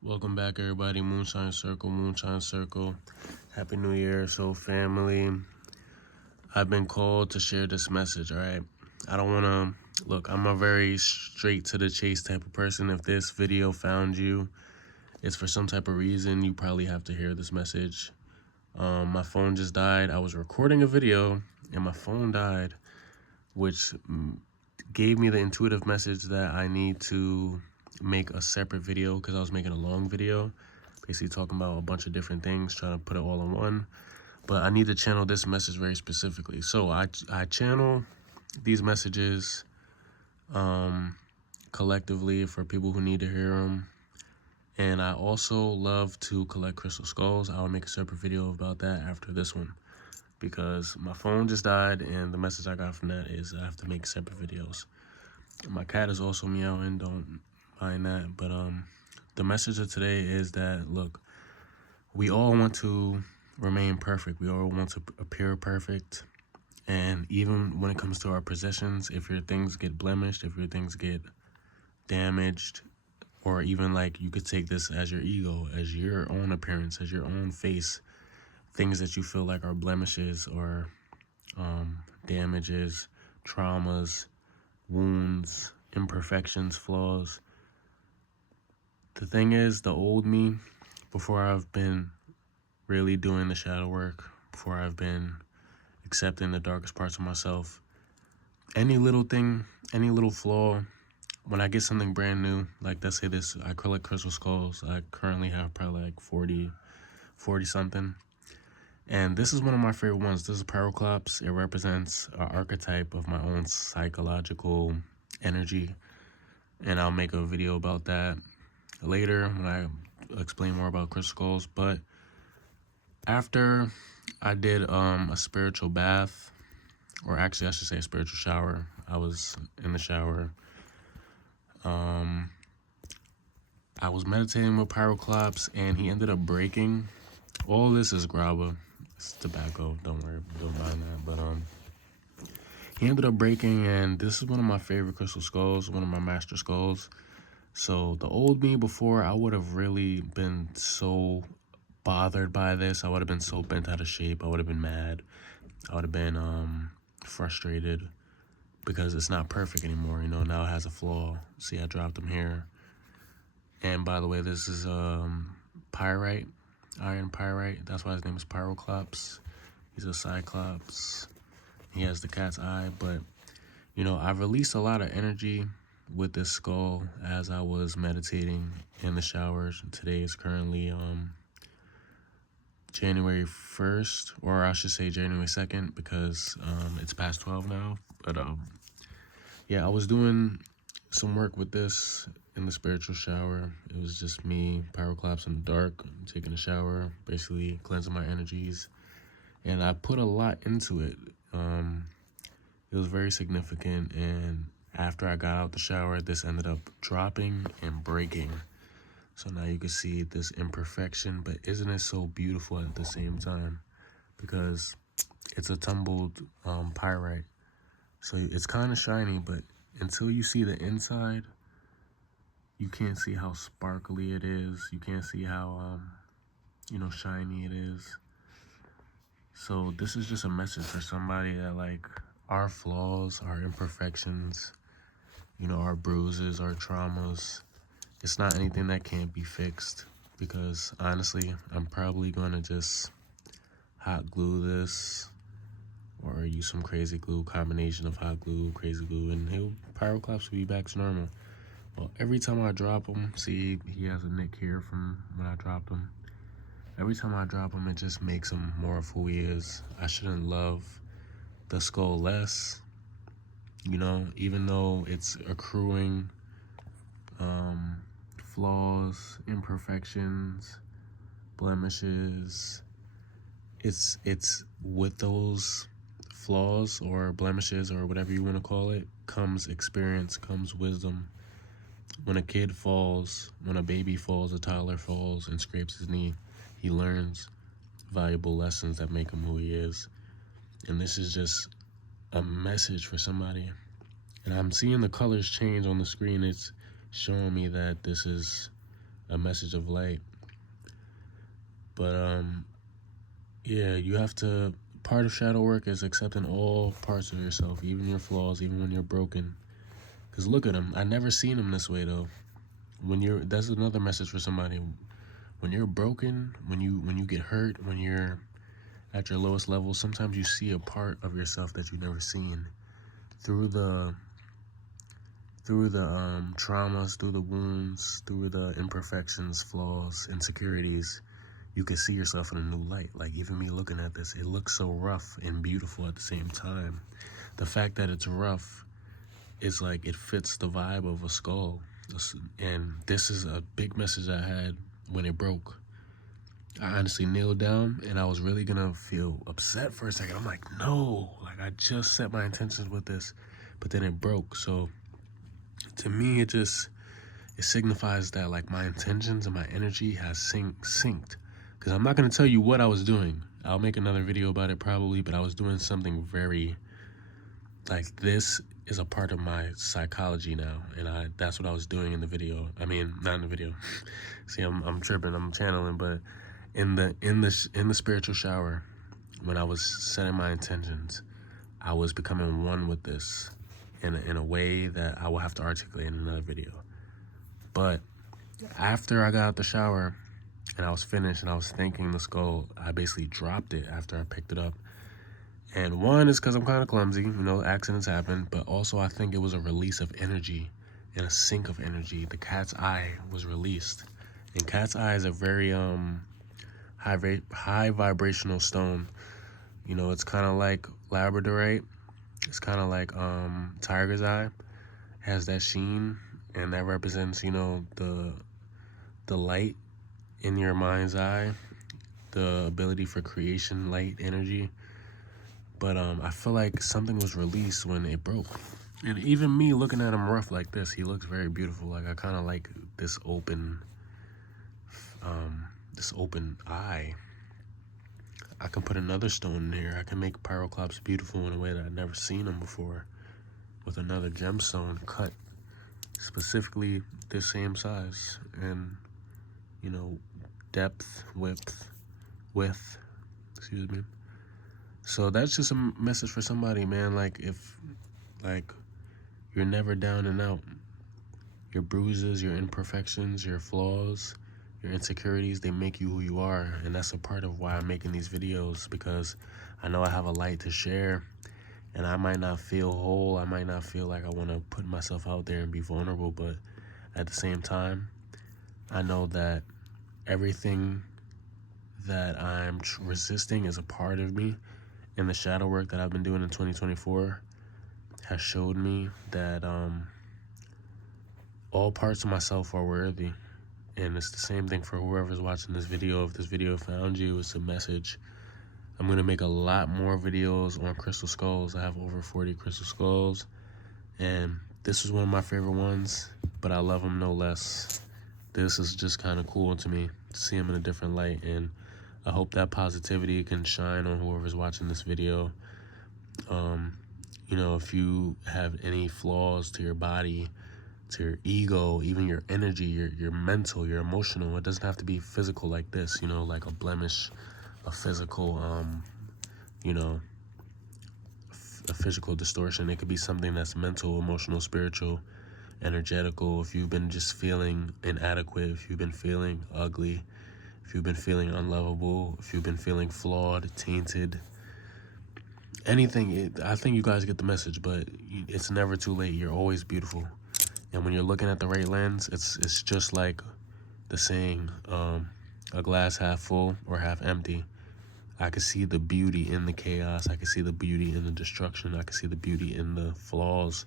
Welcome back, everybody. Moonshine Circle, Moonshine Circle. Happy New Year. So, family, I've been called to share this message, all right? I don't want to, look, I'm a very straight to the chase type of person. If this video found you, it's for some type of reason. You probably have to hear this message. My phone just died. I was recording a video and my phone died, which gave me the intuitive message that I need to make a separate video because I was making a long video basically talking about a bunch of different things, trying to put it all in one. But I need to channel this message very specifically. So I channel these messages collectively for people who need to hear them. And I also love to collect crystal skulls. I'll make a separate video about that after this one because my phone just died and the message I got from that is I have to make separate videos. My cat is also meowing, don't mind that. But the message of today is that, look, we all want to remain perfect. We all want to appear perfect. And even when it comes to our possessions, if your things get blemished, if your things get damaged, or even like you could take this as your ego, as your own appearance, as your own face, things that you feel like are blemishes or damages, traumas, wounds, imperfections, flaws. The thing is, the old me, before I've been really doing the shadow work, before I've been accepting the darkest parts of myself, any little thing, any little flaw, when I get something brand new, like let's say this, I collect crystal skulls. I currently have probably like 40 something. And this is one of my favorite ones. This is Pyroclops. It represents an archetype of my own psychological energy. And I'll make a video about that later when I explain more about crystal skulls. But after I did a spiritual bath, or actually I should say a spiritual shower. I was in the shower. I was meditating with Pyroclops and he ended up breaking. All this is graba. It's tobacco. Don't worry, don't mind that. But he ended up breaking, and this is one of my favorite crystal skulls, one of my master skulls. So the old me before, I would have really been so bothered by this. I would have been so bent out of shape. I would have been mad. I would have been frustrated because it's not perfect anymore. You know, now it has a flaw. See, I dropped him here. And by the way, this is pyrite, iron pyrite. That's why his name is Pyroclops. He's a cyclops. He has the cat's eye. But, you know, I've released a lot of energy with this skull as I was meditating in the showers. Today is currently January 1st, or I should say January 2nd, because it's past 12 now. But yeah, I was doing some work with this in the spiritual shower. It was just me, Pyroclops in the dark, taking a shower, basically cleansing my energies. And I put a lot into it. It was very significant. And after I got out the shower, this ended up dropping and breaking. So now you can see this imperfection, but isn't it so beautiful at the same time? Because it's a tumbled pyrite. So it's kind of shiny, but until you see the inside, you can't see how sparkly it is. You can't see how, you know, shiny it is. So this is just a message for somebody that, like, our flaws, our imperfections, you know, our bruises, our traumas, it's not anything that can't be fixed. Because honestly, I'm probably going to just hot glue this or use some crazy glue, combination of hot glue, crazy glue, and Pyroclops will be back to normal. Well, every time I drop him, see, he has a nick here from when I dropped him. Every time I drop him, it just makes him more of who he is. I shouldn't love the skull less, you know, even though it's accruing flaws, imperfections, blemishes. It's with those flaws or blemishes or whatever you want to call it, comes experience, comes wisdom. When a kid falls, when a baby falls, a toddler falls and scrapes his knee, he learns valuable lessons that make him who he is. And this is just a message for somebody. And I'm seeing the colors change on the screen. It's showing me that this is a message of light. But yeah, you have to, part of shadow work is accepting all parts of yourself, even your flaws, even when you're broken. Because look at him. I never seen him this way though. That's another message for somebody. When you're broken, when you get hurt, when you're at your lowest level, sometimes you see a part of yourself that you've never seen. Through the traumas, through the wounds, through the imperfections, flaws, insecurities, you can see yourself in a new light. Like even me looking at this, it looks so rough and beautiful at the same time. The fact that it's rough is like it fits the vibe of a skull. And this is a big message I had when it broke. I honestly kneeled down and I was really gonna feel upset for a second. I'm like, no, like I just set my intentions with this, but then it broke. So to me, it signifies that like my intentions and my energy has synced. Because I'm not gonna tell you what I was doing. I'll make another video about it probably, but I was doing something very, like, this is a part of my psychology now, and that's what I was doing in the video. I mean, not in the video. See, I'm tripping. I'm channeling, but in the spiritual shower, when I was setting my intentions, I was becoming one with this in a way that I will have to articulate in another video. But after I got out the shower and I was finished and I was thanking the skull, I basically dropped it after I picked it up. And one is because I'm kind of clumsy, you know, accidents happen, but also I think it was a release of energy and a sync of energy. The cat's eye was released. And cat's eye is a very high vibrational stone. You know, it's kind of like labradorite. It's kind of like tiger's eye. It has that sheen, and that represents, you know, the light in your mind's eye, the ability for creation, light, energy. But I feel like something was released when it broke. And even me looking at him rough like this, he looks very beautiful. Like I kind of like this open eye. I can put another stone in here. I can make pyroclops beautiful in a way that I've never seen them before, with another gemstone cut specifically the same size and, you know, depth, width, excuse me. So that's just a message for somebody, man. Like if, like, you're never down and out. Your bruises, your imperfections, your flaws, your insecurities, they make you who you are. And that's a part of why I'm making these videos, because I know I have a light to share, and I might not feel whole. I might not feel like I want to put myself out there and be vulnerable, but at the same time, I know that everything that I'm resisting is a part of me. And the shadow work that I've been doing in 2024 has showed me that all parts of myself are worthy. And it's the same thing for whoever's watching this video. If this video found you, it's a message. I'm going to make a lot more videos on crystal skulls. I have over 40 crystal skulls, and this is one of my favorite ones, but I love them no less. This is just kind of cool to me to see them in a different light, and I hope that positivity can shine on whoever's watching this video. You know, if you have any flaws to your body, to your ego, even your energy, your mental, your emotional, it doesn't have to be physical like this, you know, like a blemish, a physical, you know, a physical distortion. It could be something that's mental, emotional, spiritual, energetical. If you've been just feeling inadequate, if you've been feeling ugly, if you've been feeling unlovable, if you've been feeling flawed, tainted, anything, I think you guys get the message, but it's never too late. You're always beautiful. And when you're looking at the right lens, it's just like the saying, a glass half full or half empty. I can see the beauty in the chaos. I can see the beauty in the destruction. I can see the beauty in the flaws.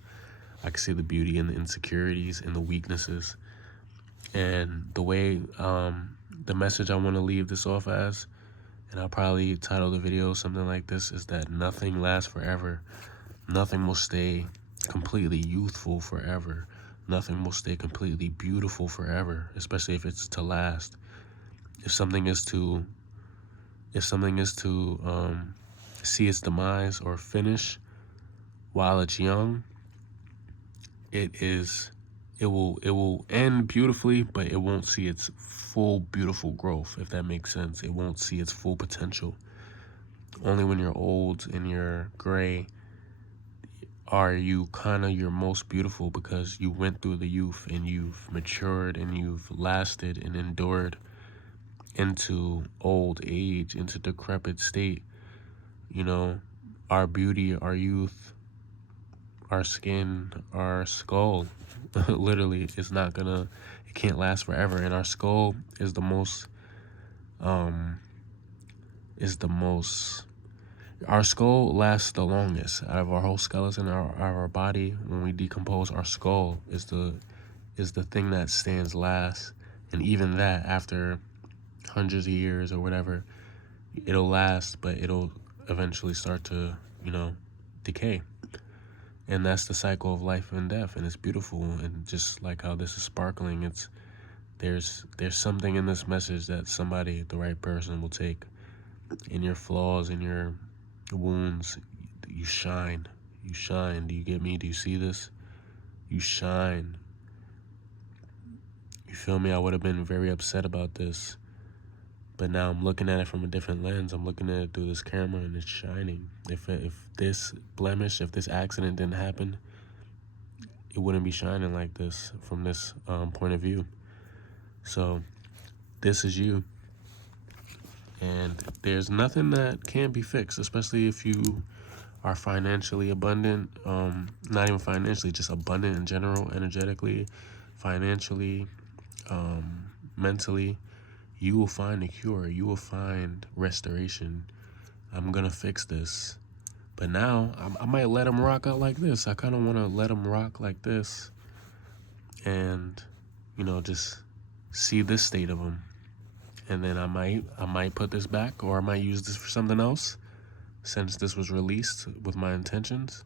I can see the beauty in the insecurities and the weaknesses. And the way, the message I want to leave this off as, and I'll probably title the video something like this, is that nothing lasts forever. Nothing will stay completely youthful forever. Nothing will stay completely beautiful forever, especially if it's to last. If something is to see its demise or finish while it's young, it it will end beautifully, but it won't see its full beautiful growth, if that makes sense. It won't see its full potential. Only when you're old and you're gray are you kind of your most beautiful, because you went through the youth and you've matured and you've lasted and endured into old age, into decrepit state. You know, our beauty, our youth, our skin, our skull, literally, it's not gonna, it can't last forever. And our skull is the most, um, is the most, our skull lasts the longest out of our whole skeleton, our body. When we decompose, our skull is the thing that stands last. And even that, after hundreds of years or whatever, it'll last, but it'll eventually start to, you know, decay. And that's the cycle of life and death, and it's beautiful. And just like how this is sparkling, it's there's something in this message that somebody, the right person, will take. In your flaws, in your wounds, you shine. You shine. Do you get me? Do you see this? You shine. You feel me? I would have been very upset about this, but now I'm looking at it from a different lens. I'm looking at it through this camera, and it's shining. If this blemish, if this accident didn't happen, it wouldn't be shining like this from this point of view. So this is you, and there's nothing that can't be fixed, especially if you are financially abundant. Not even financially, just abundant in general, energetically, financially, mentally. You will find a cure. You will find restoration. I'm gonna fix this. But now I might let him rock out like this. I kind of want to let him rock like this, and just see this state of him. And then I might put this back, or I might use this for something else, since this was released with my intentions.